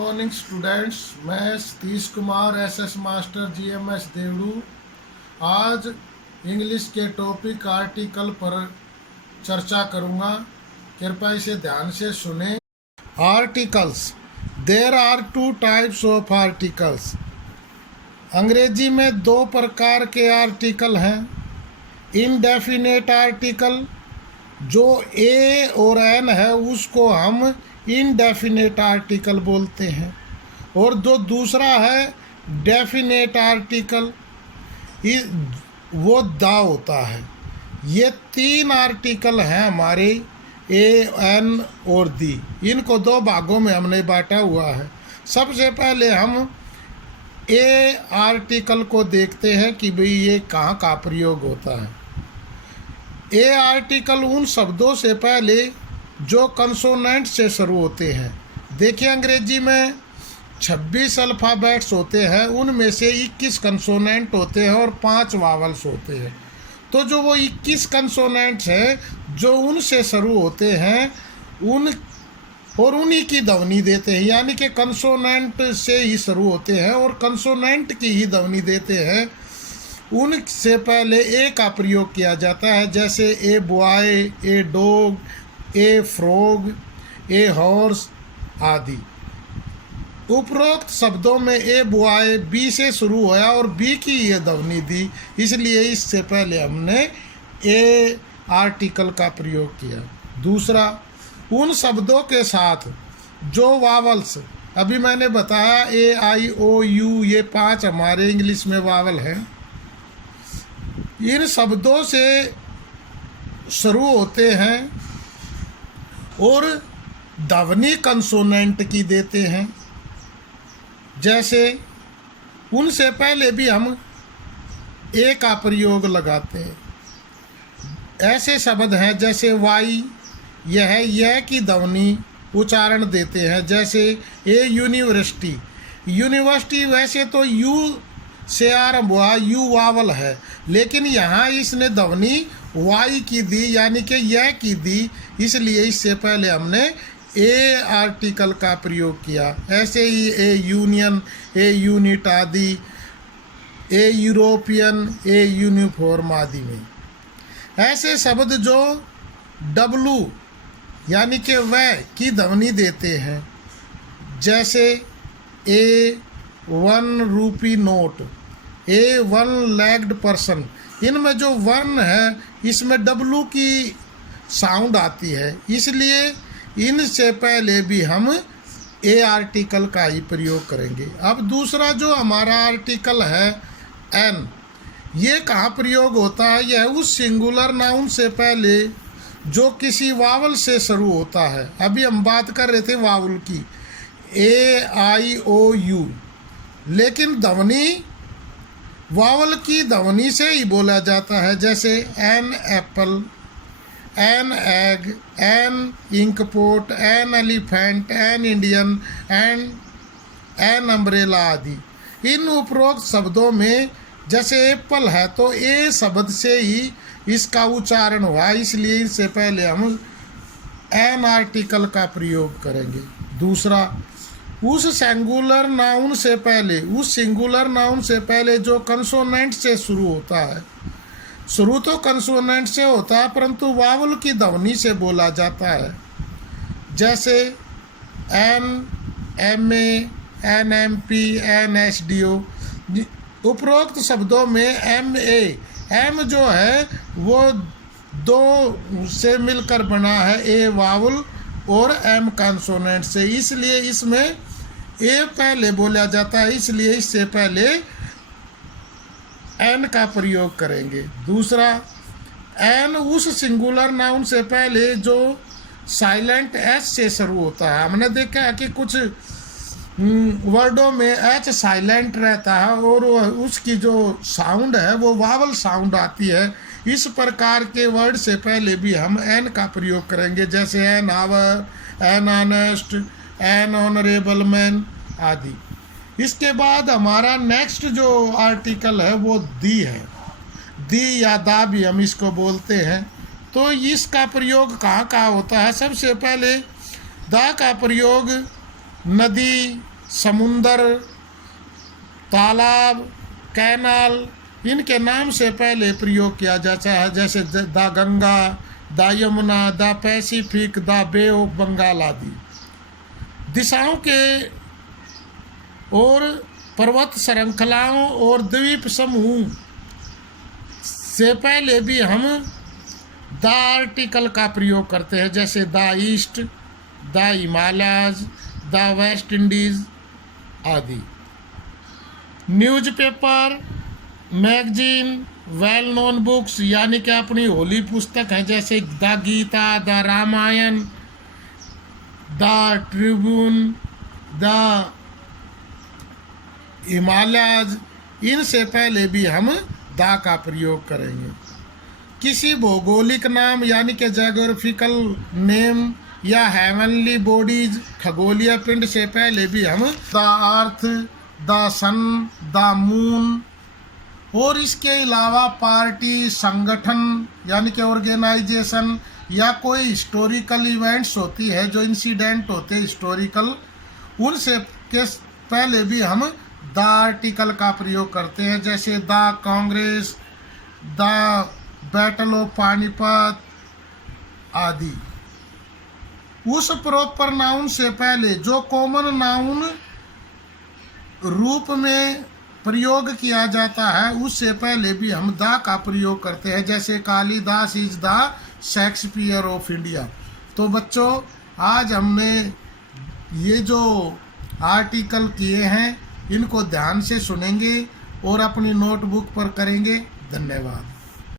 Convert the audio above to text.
Morning students, मैं Satish Kumar SS master GMS Devdu आज English के टॉपिक आर्टिकल पर चर्चा करूंगा। कृपया इसे ध्यान से सुने। Articles. There are two types of articles. अंग्रेजी में दो प्रकार के आर्टिकल हैं। इनडेफिनेट आर्टिकल, जो ए और एन है उसको हम इनडेफिनेट आर्टिकल बोलते हैं, और जो दूसरा है डेफिनेट आर्टिकल, वो दा होता है। ये तीन आर्टिकल हैं हमारे, ए, एन और दी। इनको दो भागों में हमने बांटा हुआ है। सबसे पहले हम ए आर्टिकल को देखते हैं कि भाई ये कहाँ का प्रयोग होता है। ए आर्टिकल उन शब्दों से पहले जो कंसोनेंट से शुरू होते हैं। देखिए, अंग्रेजी में 26 अल्फ़ाबेट्स होते हैं, उनमें से 21 कंसोनेंट होते हैं और 5 वावल्स होते हैं। तो जो वो 21 कंसोनेंट्स हैं जो उनसे शुरू होते हैं उन्हीं की ध्वनि देते हैं, यानी कि कंसोनेंट से ही शुरू होते हैं और कंसोनेंट की ही ध्वनि देते हैं। उनसे पहले ए का प्रयोग किया जाता है, जैसे a boy, a dog, A frog, a horse आदि। उपरोक्त शब्दों में ए बॉय बी से शुरू हुआ और बी की ये ध्वनि दी, इसलिए इससे पहले हमने ए आर्टिकल का प्रयोग किया। दूसरा, उन शब्दों के साथ जो वावल्स, अभी मैंने बताया ए आई ओ यू, ये 5 हमारे इंग्लिश में वावल हैं। इन शब्दों से शुरू होते हैं और ध्वनि कंसोनेंट की देते हैं। जैसे उनसे पहले भी हम ए का प्रयोग लगाते हैं। ऐसे शब्द हैं जैसे वाई, यह की ध्वनि उच्चारण देते हैं, जैसे ए यूनिवर्सिटी। यूनिवर्सिटी वैसे तो यू से आरंभ हुआ, यू वावल है, लेकिन यहाँ इसने ध्वनि वाई की दी, यानी कि यह की दी, इसलिए इससे पहले हमने ए आर्टिकल का प्रयोग किया। ऐसे ही ए यूनियन, ए यूनिट आदि, ए यूरोपियन, ए यूनिफॉर्म आदि में। ऐसे शब्द जो डब्लू यानी कि वह की ध्वनि देते हैं, जैसे ए 1 रूपी नोट, ए 1 लेग्ड पर्सन। इनमें जो वर्ण है इसमें डब्लू की साउंड आती है, इसलिए इनसे पहले भी हम ए आर्टिकल का ही प्रयोग करेंगे। अब दूसरा जो हमारा आर्टिकल है एन, ये कहाँ प्रयोग होता है? यह उस सिंगुलर नाउन से पहले जो किसी वावल से शुरू होता है। अभी हम बात कर रहे थे वावल की, ए आई ओ यू, लेकिन ध्वनि वावल की ध्वनि से ही बोला जाता है, जैसे an apple, an egg, an inkpot, an elephant, an Indian, an umbrella आदि। इन उपरोक्त शब्दों में जैसे एप्पल है तो ए शब्द से ही इसका उच्चारण हुआ, इसलिए इससे पहले हम एन आर्टिकल का प्रयोग करेंगे। दूसरा, उस सिंगुलर नाउन से पहले जो कंसोनेंट से शुरू होता है। शुरू तो कंसोनेंट से होता है, परंतु वावल की ध्वनि से बोला जाता है, जैसे an M A, an M P, an S D O. उपरोक्त शब्दों में एम ए, एम जो है वो दो से मिलकर बना है, ए वावल और एम कंसोनेंट से, इसलिए इसमें ए पहले बोला जाता है, इसलिए इससे पहले एन का प्रयोग करेंगे। दूसरा, एन उस सिंगुलर नाउन से पहले जो साइलेंट एच से शुरू होता है। हमने देखा है कि कुछ वर्डों में एच साइलेंट रहता है और उसकी जो साउंड है वो वावल साउंड आती है। इस प्रकार के वर्ड से पहले भी हम एन का प्रयोग करेंगे, जैसे an hour, an honest, N honourable man आदि। इसके बाद हमारा नेक्स्ट जो आर्टिकल है वो दी है। दी या दा भी हम इसको बोलते हैं। तो इसका प्रयोग कहाँ कहाँ होता है? सबसे पहले दा का प्रयोग नदी, समुंदर, तालाब, कैनाल इनके नाम से पहले प्रयोग किया जाता है, जैसे the Ganga, the Yamuna, the Pacific, the Bay of Bengal आदि। दिशाओं के और पर्वत श्रृंखलाओं और द्वीप समूह से पहले भी हम द आर्टिकल का प्रयोग करते हैं, जैसे the east, the Himalayas, the West Indies आदि। Newspaper, magazine, well known books यानी कि अपनी होली पुस्तक है, जैसे the Gita, the Ramayana, the Tribune, the Himalayas, इनसे पहले भी हम द का प्रयोग करेंगे। किसी भौगोलिक नाम यानी कि ज्योग्राफिकल नेम या हेवनली बॉडीज खगोलीय पिंड से पहले भी हम the earth, the sun, the moon और इसके अलावा पार्टी, संगठन यानी कि ऑर्गेनाइजेशन या कोई हिस्टोरिकल इवेंट्स होती है, जो इंसिडेंट होते हैं हिस्टोरिकल, उनसे के पहले भी हम द आर्टिकल का प्रयोग करते हैं, जैसे the Congress, the battle of Panipat आदि। उस प्रॉपर नाउन से पहले जो कॉमन नाउन रूप में प्रयोग किया जाता है, उससे पहले भी हम द का प्रयोग करते हैं, जैसे Kalidas is the Shakespeare of India. तो बच्चों, आज हमने ये जो आर्टिकल किए हैं इनको ध्यान से सुनेंगे और अपनी नोटबुक पर करेंगे। धन्यवाद।